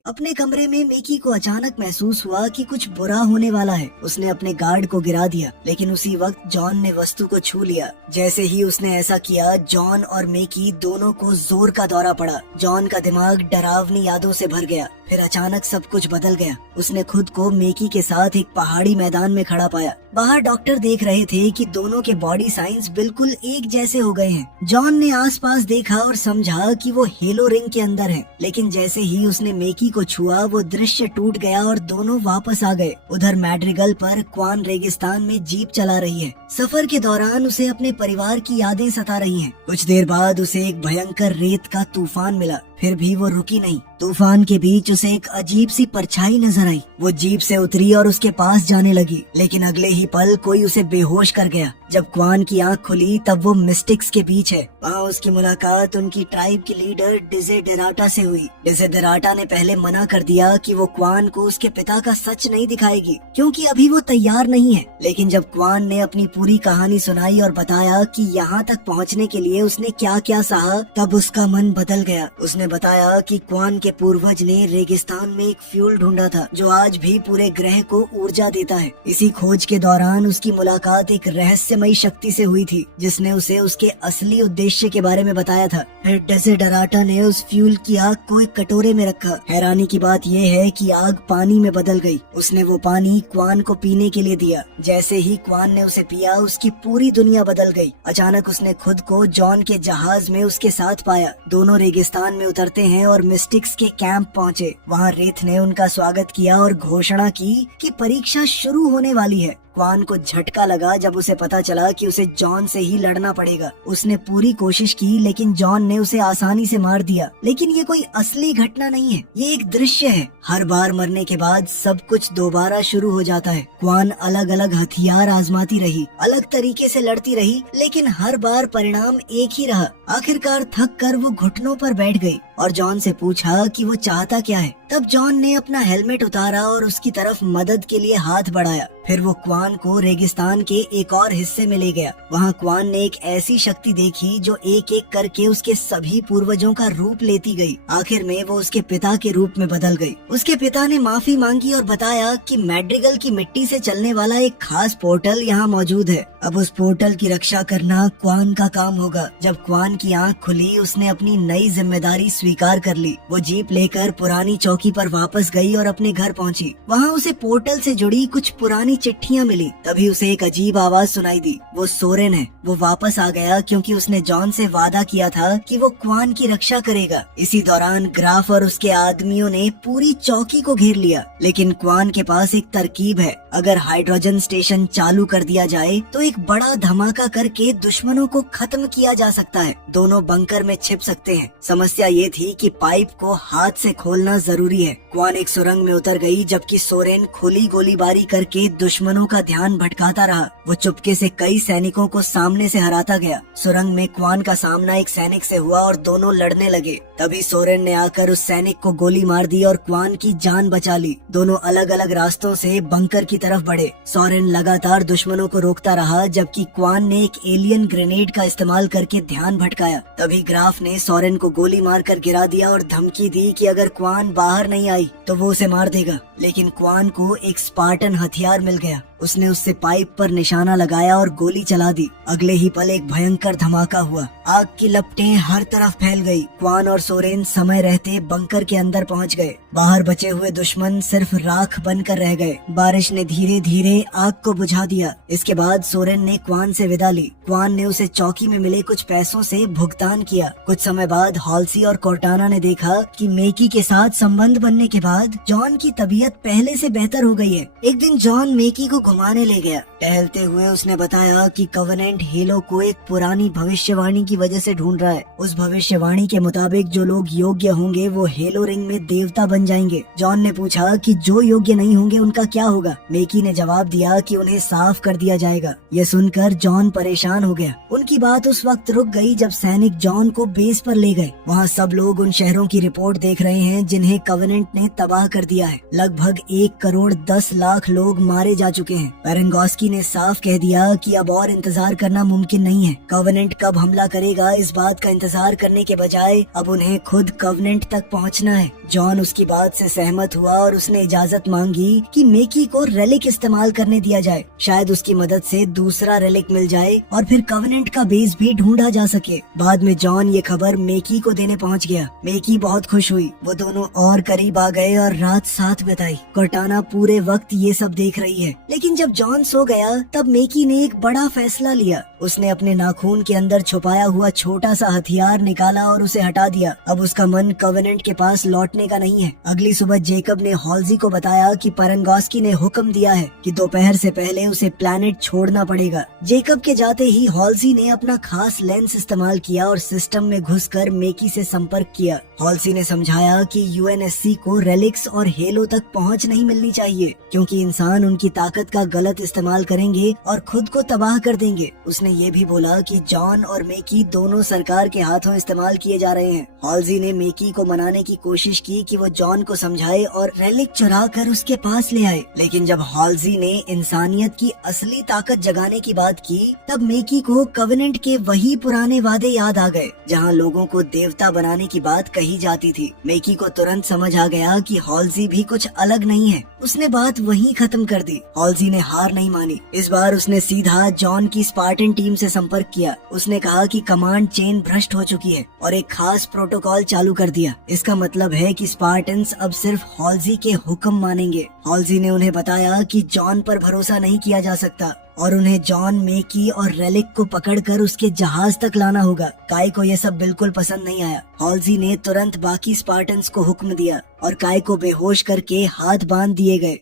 अपने कमरे में मेकी को अचानक महसूस हुआ कि कुछ बुरा होने वाला है। उसने अपने गार्ड को गिरा दिया, लेकिन उसी वक्त जॉन ने वस्तु को छू लिया। जैसे ही उसने ऐसा किया, जॉन और मेकी दोनों को जोर का दौरा पड़ा। जॉन का दिमाग डरावनी यादों से भर गया। फिर अचानक सब कुछ बदल गया। उसने खुद को मेकी के साथ एक पहाड़ी मैदान में खड़ा पाया। बाहर डॉक्टर देख रहे थे कि दोनों के बॉडी साइंस बिल्कुल एक जैसे हो गए हैं। जॉन ने आसपास देखा और समझा कि वो हेलो रिंग के अंदर है, लेकिन जैसे ही उसने मेकी को छुआ वो दृश्य टूट गया और दोनों वापस आ गए। उधर मैड्रिगल पर क्वान रेगिस्तान में जीप चला रही है। सफर के दौरान उसे अपने परिवार की यादें सता रही हैं। कुछ देर बाद उसे एक भयंकर रेत का तूफान मिला, फिर भी वो रुकी नहीं। तूफान के बीच उसे एक अजीब सी परछाई नजर आई। वो जीप से उतरी और उसके पास जाने लगी, लेकिन अगले ही पल कोई उसे बेहोश कर गया। जब क्वान की आंख खुली तब वो मिस्टिक्स के बीच है। वहाँ उसकी मुलाकात उनकी ट्राइब के लीडर डिजेडेराटा से हुई। डिजेडेराटा ने पहले मना कर दिया कि वो क्वान को उसके पिता का सच नहीं दिखाएगी क्योंकि अभी वो तैयार नहीं है। लेकिन जब क्वान ने अपनी पूरी कहानी सुनाई और बताया कि यहाँ तक पहुँचने के लिए उसने क्या क्या सहा, तब उसका मन बदल गया। उसने बताया कि क्वान के पूर्वज ने रेगिस्तान में एक फ्यूल ढूंढा था जो आज भी पूरे ग्रह को ऊर्जा देता है। इसी खोज के दौरान उसकी मुलाकात एक रहस्यमयी शक्ति से हुई थी जिसने उसे उसके असली उद्देश्य के बारे में बताया था। फिर डेसिडराटा ने उस फ्यूल की आग को एक कटोरे में रखा। हैरानी की बात यह है कि आग पानी में बदल गई। उसने वो पानी क्वान को पीने के लिए दिया। जैसे ही क्वान ने उसे पिया उसकी पूरी दुनिया बदल गई। अचानक उसने खुद को जॉन के जहाज में उसके साथ पाया। दोनों रेगिस्तान में उतरते हैं और मिस्टिक्स के कैंप पहुँचे। वहाँ रेथ ने उनका स्वागत किया और घोषणा की कि परीक्षा शुरू होने वाली है। क्वान को झटका लगा जब उसे पता चला कि उसे जॉन से ही लड़ना पड़ेगा। उसने पूरी कोशिश की लेकिन जॉन ने उसे आसानी से मार दिया। लेकिन ये कोई असली घटना नहीं है, ये एक दृश्य है। हर बार मरने के बाद सब कुछ दोबारा शुरू हो जाता है। क्वान अलग अलग हथियार आजमाती रही, अलग तरीके से लड़ती रही, लेकिन हर बार परिणाम एक ही रहा। आखिरकार थक कर वो घुटनों पर बैठ गई और जॉन से पूछा कि वो चाहता क्या है। तब जॉन ने अपना हेलमेट उतारा और उसकी तरफ मदद के लिए हाथ बढ़ाया। फिर वो क्वान को रेगिस्तान के एक और हिस्से में ले गया। वहाँ क्वान ने एक ऐसी शक्ति देखी जो एक एक करके उसके सभी पूर्वजों का रूप लेती गई। आखिर में वो उसके पिता के रूप में बदल गई। उसके पिता ने माफी मांगी और बताया कि मैड्रिगल की मिट्टी से चलने वाला एक खास पोर्टल यहाँ मौजूद है। अब उस पोर्टल की रक्षा करना क्वान का काम होगा। जब क्वान की आंख खुली, उसने अपनी नई जिम्मेदारी स्वीकार कर ली। वो जीप लेकर पुरानी चौकी पर वापस गई और अपने घर पहुंची। वहाँ उसे पोर्टल से जुड़ी कुछ पुरानी चिट्ठियाँ मिली। तभी उसे एक अजीब आवाज सुनाई दी। वो सोरेन है। वो वापस आ गया क्योंकि उसने जॉन से वादा किया था कि वो क्वान की रक्षा करेगा। इसी दौरान ग्राफ और उसके आदमियों ने पूरी चौकी को घेर लिया, लेकिन क्वान के पास एक तरकीब है। अगर हाइड्रोजन स्टेशन चालू कर दिया जाए तो एक बड़ा धमाका करके दुश्मनों को खत्म किया जा सकता है। दोनों बंकर में छिप सकते हैं। समस्या ये थी कि पाइप को हाथ से खोलना जरूरी है। क्वान एक सुरंग में उतर गई, जबकि सोरेन खुली गोलीबारी करके दुश्मनों का ध्यान भटकाता रहा। वो चुपके से कई सैनिकों को सामने से हराता गया। सुरंग में क्वान का सामना एक सैनिक से हुआ और दोनों लड़ने लगे। तभी सोरेन ने आकर उस सैनिक को गोली मार दी और क्वान की जान बचा ली। दोनों अलग अलग रास्तों से बंकर की तरफ बढ़े। सोरेन लगातार दुश्मनों को रोकता रहा, जबकि क्वान ने एक एलियन ग्रेनेड का इस्तेमाल करके ध्यान भटकाया। तभी ग्राफ ने सोरेन को गोली मारकर गिरा दिया और धमकी दी कि अगर क्वान बाहर नहीं आई तो वो उसे मार देगा। लेकिन क्वान को एक स्पार्टन हथियार मिल गया। उसने उससे पाइप पर निशाना लगाया और गोली चला दी। अगले ही पल एक भयंकर धमाका हुआ। आग की लपटें हर तरफ फैल गई। क्वान और सोरेन समय रहते बंकर के अंदर पहुंच गए। बाहर बचे हुए दुश्मन सिर्फ राख बनकर रह गए। बारिश ने धीरे धीरे आग को बुझा दिया। इसके बाद सोरेन ने क्वान से विदा ली। क्वान ने उसे चौकी में मिले कुछ पैसों से भुगतान किया। कुछ समय बाद हॉल्सी और कोर्टाना ने देखा कि मेकी के साथ संबंध बनने के बाद जॉन की तबीयत पहले से बेहतर हो गई है। एक दिन जॉन मेकी को घुमाने ले गया। टहलते हुए उसने बताया कि कवेनेंट हेलो को एक पुरानी भविष्यवाणी की वजह से ढूंढ रहा है। उस भविष्यवाणी के मुताबिक जो लोग योग्य होंगे वो हेलो रिंग में देवता बन जाएंगे। जॉन ने पूछा कि जो योग्य नहीं होंगे उनका क्या होगा। मेकी ने जवाब दिया कि उन्हें साफ कर दिया जाएगा। यह सुनकर जॉन परेशान हो गया। उनकी बात उस वक्त रुक गई जब सैनिक जॉन को बेस पर ले गए। वहाँ सब लोग उन शहरों की रिपोर्ट देख रहे हैं जिन्हें कवेनेंट ने तबाह कर दिया है। लगभग 1,10,00,000 लोग मारे जा चुके हैं। पेरेंगोस्की ने साफ कह दिया कि अब और इंतजार करना मुमकिन नहीं है। कवेनेंट कब हमला करेगा इस बात का इंतजार करने के बजाय अब उन्हें खुद कवेनेंट तक पहुंचना है। जॉन उसकी बात से सहमत हुआ और उसने इजाजत मांगी कि मेकी को रेलिक इस्तेमाल करने दिया जाए। शायद उसकी मदद से दूसरा रेलिक मिल जाए और फिर कवेनेंट का बेस भी ढूंढा जा सके। बाद में जॉन ये खबर मेकी को देने पहुंच गया। मेकी बहुत खुश हुई। वो दोनों और करीब आ गए और रात साथ बिताई। कोर्टाना पूरे वक्त ये सब देख रही है। लेकिन जब जॉन सो गया तब मेकी ने एक बड़ा फैसला लिया। उसने अपने नाखून के अंदर छुपाया हुआ छोटा सा हथियार निकाला और उसे हटा दिया। अब उसका मन कवेनेंट के पास लौटने का नहीं है। अगली सुबह जेकब ने हॉल्सी को बताया कि पेरेंगोस्की ने हुक्म दिया है कि दोपहर से पहले उसे प्लैनेट छोड़ना पड़ेगा। जेकब के जाते ही हॉल्सी ने अपना खास लेंस इस्तेमाल किया और सिस्टम में घुसकर मेकी से संपर्क किया। हॉल्सी ने समझाया कि यूएनएससी को रेलिक्स और हेलो तक पहुंच नहीं मिलनी चाहिए, क्योंकि इंसान उनकी ताकत का गलत इस्तेमाल करेंगे और खुद को तबाह कर देंगे। उसने ये भी बोला कि जॉन और मेकी दोनों सरकार के हाथों इस्तेमाल किए जा रहे हैं। हॉल्सी ने मेकी को मनाने की कोशिश की कि वो जॉन को समझाए और रेलिक चुरा कर उसके पास ले आए। लेकिन जब हॉल्सी ने इंसानियत की असली ताकत जगाने की बात की तब मेकी को कवेनेंट के वही पुराने वादे याद आ गए जहाँ लोगों को देवता बनाने की बात कही जाती थी। मेकी को तुरंत समझ आ गया कि हॉल्सी भी कुछ अलग नहीं है। उसने बात वहीं खत्म कर दी। हॉल्सी ने हार नहीं मानी। इस बार उसने सीधा जॉन की स्पार्टन टीम से संपर्क किया। उसने कहा कि कमांड चेन भ्रष्ट हो चुकी है और एक खास प्रोटोकॉल चालू कर दिया। इसका मतलब है कि स्पार्टन्स अब सिर्फ हॉल्सी के हुक्म मानेंगे। हॉल्सी ने उन्हें बताया कि जॉन पर भरोसा नहीं किया जा सकता और उन्हें जॉन, मेकी और रेलिक को पकड़कर उसके जहाज तक लाना होगा। काय को यह सब बिल्कुल पसंद नहीं आया। हॉल्सी ने तुरंत बाकी स्पार्टन्स को हुक्म दिया और काय को बेहोश करके हाथ बांध दिए गए।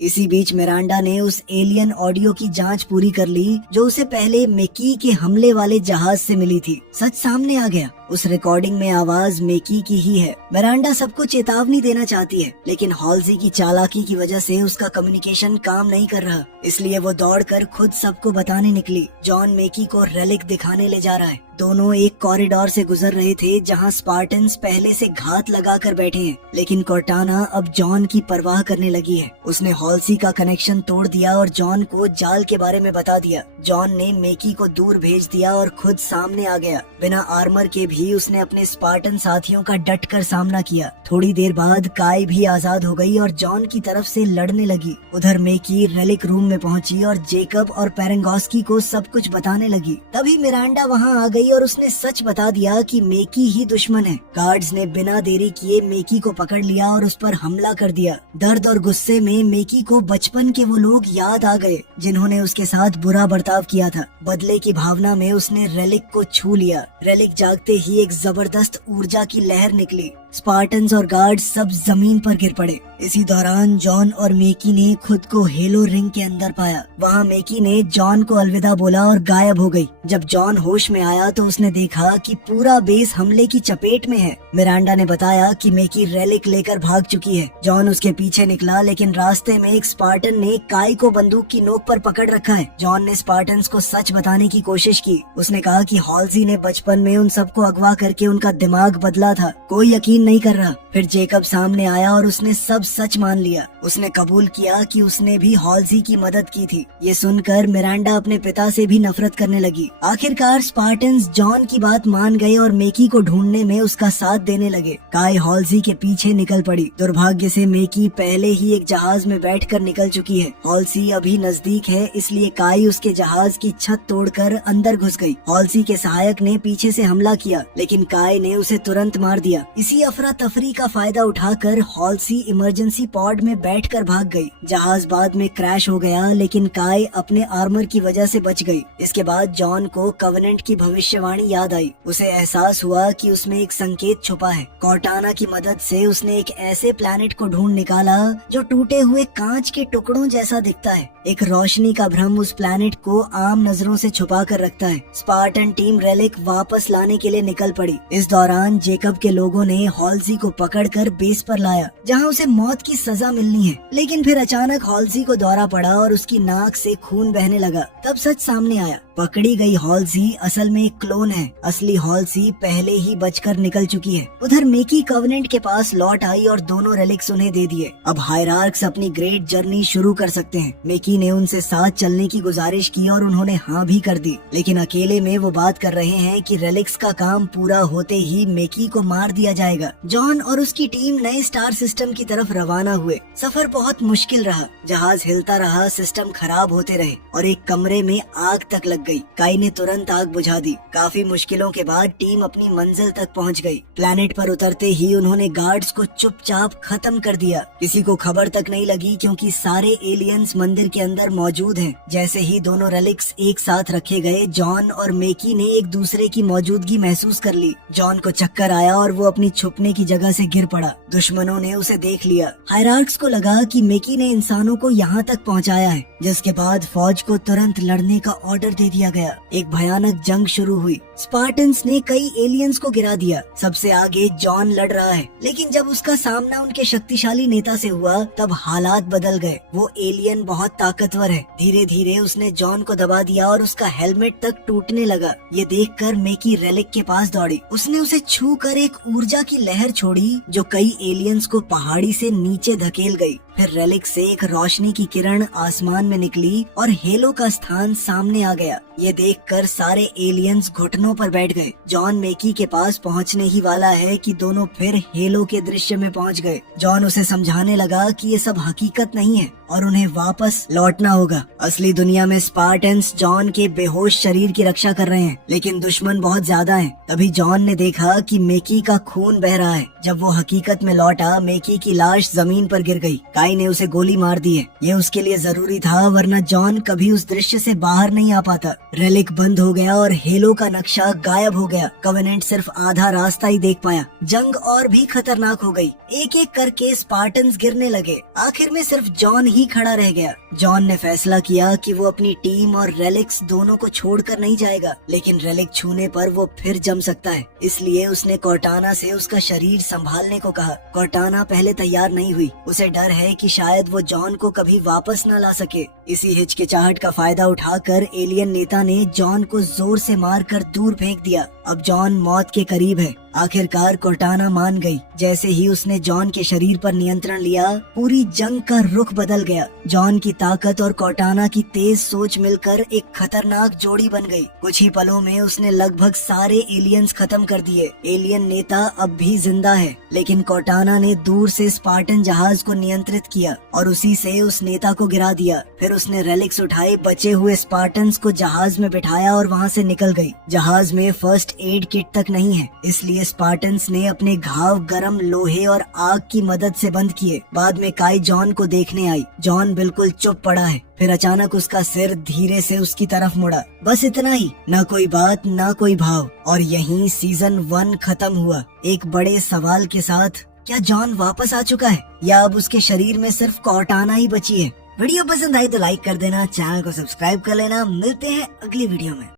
इसी बीच मिरांडा ने उस एलियन ऑडियो की जांच पूरी कर ली जो उसे पहले मेकी के हमले वाले जहाज से मिली थी। सच सामने आ गया। उस रिकॉर्डिंग में आवाज मेकी की ही है। मिरांडा सबको चेतावनी देना चाहती है, लेकिन हॉल्सी की चालाकी की वजह से उसका कम्युनिकेशन काम नहीं कर रहा। इसलिए वो दौड़कर खुद सबको बताने निकली। जॉन मेकी को रेलिक दिखाने ले जा रहा है। दोनों एक कॉरिडोर से गुजर रहे थे जहां स्पार्टन्स पहले से घात लगा कर बैठे हैं, लेकिन कॉर्टाना अब जॉन की परवाह करने लगी है। उसने हॉल्सी का कनेक्शन तोड़ दिया और जॉन को जाल के बारे में बता दिया। जॉन ने मेकी को दूर भेज दिया और खुद सामने आ गया। बिना आर्मर के भी उसने अपने स्पार्टन साथियों का डट कर सामना किया। थोड़ी देर बाद काय भी आजाद हो गई और जॉन की तरफ से लड़ने लगी। उधर मेकी रेलिक रूम में पहुंची और जेकब और पेरेंगोस्की को सब कुछ बताने लगी। तभी मिरांडा वहां आ गई और उसने सच बता दिया कि मेकी ही दुश्मन है। गार्ड्स ने बिना देरी किए मेकी को पकड़ लिया और उस पर हमला कर दिया। दर्द और गुस्से में मेकी को बचपन के वो लोग याद आ गए जिन्होंने उसके साथ बुरा बर्ताव किया था। बदले की भावना में उसने रेलिक को छू लिया। रेलिक जागते ही एक जबरदस्त ऊर्जा की लहर निकली। स्पार्टन्स और गार्ड्स सब जमीन पर गिर पड़े। इसी दौरान जॉन और मेकी ने खुद को हेलो रिंग के अंदर पाया। वहाँ मेकी ने जॉन को अलविदा बोला और गायब हो गई। जब जॉन होश में आया तो उसने देखा कि पूरा बेस हमले की चपेट में है। मिरांडा ने बताया कि मेकी रेलिक लेकर भाग चुकी है। जॉन उसके पीछे निकला, लेकिन रास्ते में एक स्पार्टन ने काय को बंदूक की नोक पर पकड़ रखा है। जॉन ने स्पार्टन्स को सच बताने की कोशिश की। उसने कहा कि हॉल्सी ने बचपन में उन सबको अगवा करके उनका दिमाग बदला था। कोई यकीन नहीं कर रहा। फिर जेकब सामने आया और उसने सब सच मान लिया। उसने कबूल किया कि उसने भी हॉल्सी की मदद की थी। ये सुनकर मिरांडा अपने पिता से भी नफरत करने लगी। आखिरकार स्पार्टन्स जॉन की बात मान गए और मेकी को ढूंढने में उसका साथ देने लगे। काय हॉल्सी के पीछे निकल पड़ी। दुर्भाग्य से मेकी पहले ही एक जहाज में बैठकर निकल चुकी है। हॉल्सी अभी नजदीक है, इसलिए काय उसके जहाज की छत तोड़कर अंदर घुस गई। हॉल्सी के सहायक ने पीछे से हमला किया, लेकिन काय ने उसे तुरंत मार दिया। इसी अफरा तफरी का फायदा उठाकर हॉल्सी इमरजेंसी पॉड में बैठकर भाग गई। जहाज बाद में क्रैश हो गया, लेकिन काय अपने आर्मर की वजह से बच गई। इसके बाद जॉन को कवेनेंट की भविष्यवाणी याद आई। उसे एहसास हुआ कि उसमें एक संकेत छुपा है। कॉर्टाना की मदद से उसने एक ऐसे प्लैनेट को ढूंढ निकाला जो टूटे हुए कांच के टुकड़ों जैसा दिखता है। एक रोशनी का भ्रम उस प्लैनेट को आम नजरों से छुपा कर रखता है। स्पार्टन टीम रेलिक वापस लाने के लिए निकल पड़ी। इस दौरान जेकब के लोगों ने हॉल्सी को पकड़कर बेस पर लाया, जहां उसे मौत की सजा मिलनी है। लेकिन फिर अचानक हॉल्सी को दौरा पड़ा और उसकी नाक से खून बहने लगा। तब सच सामने आया। पकड़ी गई हॉल्सी असल में एक क्लोन है। असली हॉल्सी पहले ही बचकर निकल चुकी है। उधर मेकी कवेनेंट के पास लौट आई और दोनों रेलिक्स उन्हें दे दिए। अब हायरार्क्स अपनी ग्रेट जर्नी शुरू कर सकते हैं। मेकी ने उनसे साथ चलने की गुजारिश की और उन्होंने हाँ भी कर दी, लेकिन अकेले में वो बात कर रहे हैं कि रेलिक्स का काम पूरा होते ही मेकी को मार दिया जाएगा। जॉन और उसकी टीम नए स्टार सिस्टम की तरफ रवाना हुए। सफर बहुत मुश्किल रहा। जहाज हिलता रहा, सिस्टम खराब होते रहे और एक कमरे में आग तक लग गई। काई ने तुरंत आग बुझा दी। काफी मुश्किलों के बाद टीम अपनी मंजिल तक पहुंच गई। प्लैनेट पर उतरते ही उन्होंने गार्ड्स को चुपचाप खत्म कर दिया। किसी को खबर तक नहीं लगी, क्योंकि सारे एलियंस मंदिर के अंदर मौजूद हैं। जैसे ही दोनों रेलिक्स एक साथ रखे गए, जॉन और मेकी ने एक दूसरे की मौजूदगी महसूस कर ली। जॉन को चक्कर आया और वो अपनी छुपने की जगह से गिर पड़ा। दुश्मनों ने उसे देख लिया। हायरार्क्स को लगा कि मेकी ने इंसानों को यहाँ तक पहुँचाया है, जिसके बाद फौज को तुरंत लड़ने का ऑर्डर दे दिया गया। एक भयानक जंग शुरू हुई। स्पार्टन्स ने कई एलियंस को गिरा दिया। सबसे आगे जॉन लड़ रहा है, लेकिन जब उसका सामना उनके शक्तिशाली नेता से हुआ तब हालात बदल गए। वो एलियन बहुत ताकतवर है। धीरे धीरे उसने जॉन को दबा दिया और उसका हेलमेट तक टूटने लगा। ये देखकर मेकी रेलिक के पास दौड़ी। उसने उसे छू कर एक ऊर्जा की लहर छोड़ी जो कई एलियंस को पहाड़ी से नीचे धकेल गई। फिर रेलिक से एक रोशनी की किरण आसमान में निकली और हेलो का स्थान सामने आ गया। ये देखकर सारे एलियंस घुटनों पर बैठ गए। जॉन मेकी के पास पहुंचने ही वाला है कि दोनों फिर हेलो के दृश्य में पहुंच गए। जॉन उसे समझाने लगा कि ये सब हकीकत नहीं है और उन्हें वापस लौटना होगा। असली दुनिया में स्पार्टन्स जॉन के बेहोश शरीर की रक्षा कर रहे हैं, लेकिन दुश्मन बहुत ज्यादा हैं। तभी जॉन ने देखा कि मेकी का खून बह रहा है। जब वो हकीकत में लौटा, मेकी की लाश जमीन पर गिर गई। काई ने उसे गोली मार दी है। ये उसके लिए जरूरी था, वरना जॉन कभी उस दृश्य से बाहर नहीं आ पाता। रेलिक बंद हो गया और हेलो का नक्शा गायब हो गया। कवेनेंट सिर्फ आधा रास्ता ही देख पाया। जंग और भी खतरनाक हो गई। एक एक करके स्पार्टन्स गिरने लगे। आखिर में सिर्फ जॉन ही खड़ा रह गया। जॉन ने फैसला किया कि वो अपनी टीम और रेलिक्स दोनों को छोड़कर नहीं जाएगा, लेकिन रेलिक छूने पर वो फिर जम सकता है। इसलिए उसने कॉर्टाना से उसका शरीर संभालने को कहा। कॉर्टाना पहले तैयार नहीं हुई। उसे डर है कि शायद वो जॉन को कभी वापस न ला सके। इसी हिचकिचाहट का फायदा उठाकर एलियन नेता ने जॉन को जोर से मारकर दूर फेंक दिया। अब जॉन मौत के करीब है। आखिरकार कोर्टाना मान गई। जैसे ही उसने जॉन के शरीर पर नियंत्रण लिया, पूरी जंग का रुख बदल गया। जॉन की ताकत और कोर्टाना की तेज सोच मिलकर एक खतरनाक जोड़ी बन गई। कुछ ही पलों में उसने लगभग सारे एलियंस खत्म कर दिए। एलियन नेता अब भी जिंदा है, लेकिन कोर्टाना ने दूर से स्पार्टन जहाज को नियंत्रित किया और उसी से उस नेता को गिरा दिया। फिर उसने रेलिक्स उठाए, बचे हुए स्पार्टन्स को जहाज में बिठाया और वहाँ से निकल गई। जहाज में फर्स्ट एड किट तक नहीं है, इसलिए स्पार्टन्स ने अपने घाव गर्म लोहे और आग की मदद से बंद किए। बाद में काई जॉन को देखने आई। जॉन बिल्कुल चुप पड़ा है। फिर अचानक उसका सिर धीरे से उसकी तरफ मुड़ा। बस इतना ही, ना कोई बात ना कोई भाव। और यहीं सीजन 1 खत्म हुआ, एक बड़े सवाल के साथ। क्या जॉन वापस आ चुका है या अब उसके शरीर में सिर्फ कोर्टाना ही बची है? वीडियो पसंद आई तो लाइक कर देना, चैनल को सब्सक्राइब कर लेना। मिलते हैं अगली वीडियो में।